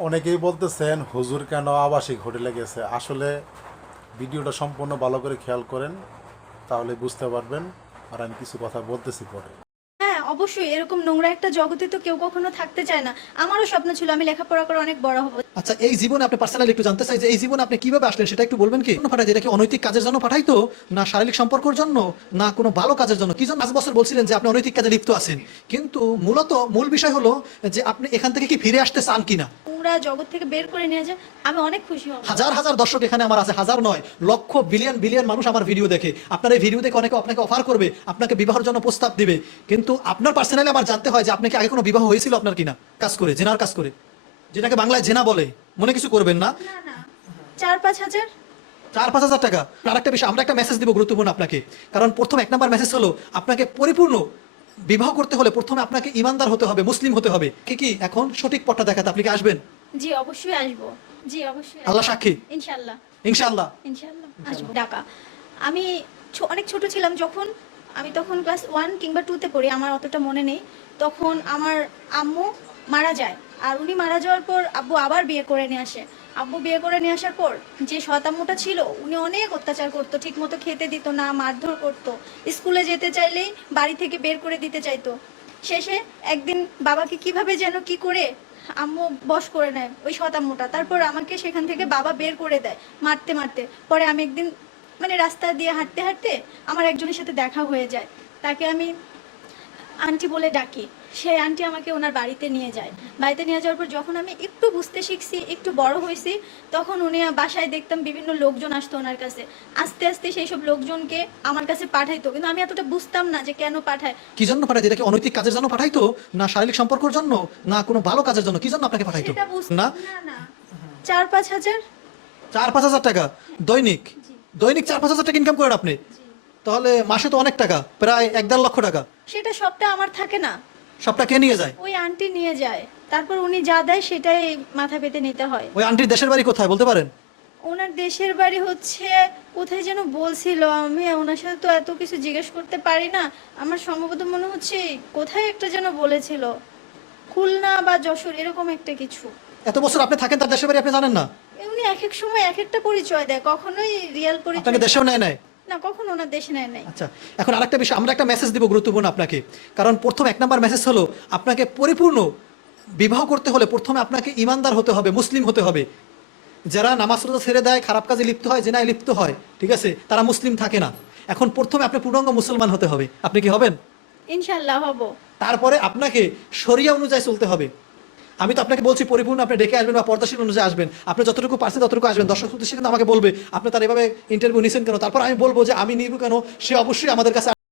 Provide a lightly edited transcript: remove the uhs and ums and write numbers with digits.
অনেকেই বলতেছেন হুজুর কেন আবাসিক হোটেলে গেছে। আসলে ভিডিওটা সম্পূর্ণ ভালো করে খেয়াল করেন, তাহলে বুঝতে পারবেন। আর আমি কিছু কথা বলতেছি পরে। হ্যাঁ, অবশ্যই এরকম নোংরা একটা জগতে তো কেউ কখনো থাকতে চায় না। আমারও স্বপ্ন ছিল আমি লেখাপড়া করে অনেক বড় হব। আচ্ছা, এই জীবনে আপনি পার্সোনালি একটু জানতে চাই যে এই জীবনে আপনি কিভাবে আসলেন সেটা একটু বলবেন কি? কেন পাঠাই, এটা কি অনৈতিক কাজের জন্য পাঠাইতো, না শারীরিক সম্পর্কের জন্য, না কোনো ভালো কাজের জন্য? কি জন্য 5 বছর বলছিলেন যে আপনি অনৈতিক কাজে লিপ্ত আছেন, কিন্তু মূল বিষয় হলো যে আপনি এখান থেকে কি ফিরে আসতে চান কিনা? নোংরা জগৎ থেকে বের করে নিয়ে যায়, আমি অনেক খুশি হব। হাজার হাজার দর্শক এখানে আমার আছে, হাজার নয়, লক্ষ বিলিয়ন বিলিয়ন মানুষ আমার ভিডিও দেখে। আপনার এই ভিডিও দেখে অনেকে আপনাকে অফার করবে, আপনাকে বিবাহের জন্য প্রস্তাব দিবে, কিন্তু আপনার পার্সোনালি আমার জানতে হয় যে আপনি কি আগে কোনো বিবাহ হয়েছিল আপনার কিনা, কাজ করে, জেনার কাজ করে, যেটাকে বাংলায় জেনা বলে। মনে কিছু করবেন না। না না, 4-5 হাজার। 4-5 হাজার টাকা। আর একটা বিষয়, আমরা একটা মেসেজ দিব গুরুত্বপূর্ণ আপনাকে। কারণ প্রথম 1 নম্বর মেসেজ হলো, আপনাকে পরিপূর্ণ বিবাহ করতে হলে প্রথমে আপনাকে ইমানদার হতে হবে, মুসলিম হতে হবে। কি এখন সঠিক পথটা দেখাতে আপনি কি আসবেন? জি অবশ্যই আসবো। জি অবশ্যই আসবো। আল্লাহ সাক্ষী। ইনশাআল্লাহ। ইনশাআল্লাহ। ইনশাআল্লাহ আসবো। ঢাকা। আমি অনেক ছোট ছিলাম যখন, আমি তখন ক্লাস 1 কিংবা 2 তে পড়ি, আমার অতটা মনে নেই। তখন আমার আম্মু মারা যায়। আর উনি মারা যাওয়ার পর আব্বু আবার বিয়ে করে নিয়ে আসে। আব্বু বিয়ে করে নিয়ে আসার পর যে সৎ আম্মুটা ছিল, উনি অনেক অত্যাচার করতো, ঠিকমতো খেতে দিত না, মারধর করতো। স্কুলে যেতে চাইলেই বাড়ি থেকে বের করে দিতে চাইতো। শেষে একদিন বাবাকে কিভাবে যেন কি করে আম্মু বশ করে নেয় ওই সৎ আম্মুটা। তারপর আমাকে সেখান থেকে বাবা বের করে দেয় মারতে মারতে। পরে আমি একদিন মানে রাস্তা দিয়ে হাঁটতে হাঁটতে আমার একজনের সাথে দেখা হয়ে যায়। তাকে আমি আন্টি বলে ডাকি। সেই আন্টি আমাকে ওনার বাড়িতে নিয়ে যায়। বাড়িতে নিয়ে যাওয়ার পর যখন আমি একটু বুঝতে শিখছি, একটু বড় হয়েছি, তখন উনি বাসায় দেখতাম বিভিন্ন লোকজন আসতো ওনার কাছে। আস্তে আস্তে সেই সব লোকজনকে আমার কাছে পাঠাইতো, কিন্তু আমি এতটা বুঝতাম না যে কেন পাঠায়। কি জন্য পাঠাইতো? এটা কি অনৈতিক কাজের জন্য পাঠাইতো, না শারীরিক সম্পর্কের জন্য, না কোনো ভালো কাজের জন্য? কি জন্য আপনাকে পাঠাইতো? সেটা বুঝ না। না না, 4-5 হাজার। 4-5 হাজার টাকা দৈনিক? দৈনিক 4-5 হাজার টাকা ইনকাম করেন আপনি? তাহলে মাসে তো অনেক টাকা, প্রায় 1-1.5 লক্ষ টাকা। সেটা সবটা আমার থাকে না, সবটা কে নিয়ে যায়? ওই আন্টি নিয়ে যায়। তারপর উনি যা দেয় সেটাই মাথা পেতে নিতে হয়। ওই আন্টির দেশের বাড়ি কোথায় বলতে পারেন? ওনার দেশের বাড়ি হচ্ছে কোথায় যেন বলছিল, আমি ওনার সাথে তো এত কিছু জিজ্ঞেস করতে পারি না। আমার সম্ভবত মনে হচ্ছে কোথায় একটা যেন বলেছিল, খুলনা বা যশোর, এরকম একটা কিছু। এত বছর আপনি থাকেন, তার দেশের বাড়ি আপনি জানেন না? উনি এক এক সময় এক একটা পরিচয় দেয়, কখনোই রিয়েল পরিচয় আপনাকে দেশেও নেয় নাই? না, কখনো ওনার দেশে নেয় নাই। আচ্ছা, এখন আরেকটা বিষয়, আমরা একটা মেসেজ দিব গুরুত্বপূর্ণ আপনাকে। কারণ প্রথম 1 নম্বর মেসেজ হলো, আপনাকে পরিপূর্ণ বিবাহ করতে হলে প্রথমে আপনাকে ইমানদার হতে হবে, মুসলিম হতে হবে। যারা নামাজ রোজা ছেড়ে দেয়, খারাপ কাজে লিপ্ত হয়, জেনায় লিপ্ত হয়, ঠিক আছে, তারা মুসলিম থাকে না। এখন প্রথমে আপনি পূর্ণাঙ্গ মুসলমান হতে হবে। আপনি কি হবেন? ইনশাল্লাহ হব। তারপরে আপনাকে শরিয়া অনুযায়ী চলতে হবে। আমি তো আপনাকে বলছি পরিপূর্ণ আপনি ডেকে আসবেন বা পর্দাশীল অনুযায়ী আসবেন। আপনি যতটুকু পারছেন ততটুকু আসবেন। দর্শক শ্রোতা সেখানে আমাকে বলবে আপনি তার এভাবে ইন্টারভিউ নিছেন কেন, তারপর আমি বলবো যে আমি নিব কেন, সে অবশ্যই আমাদের কাছে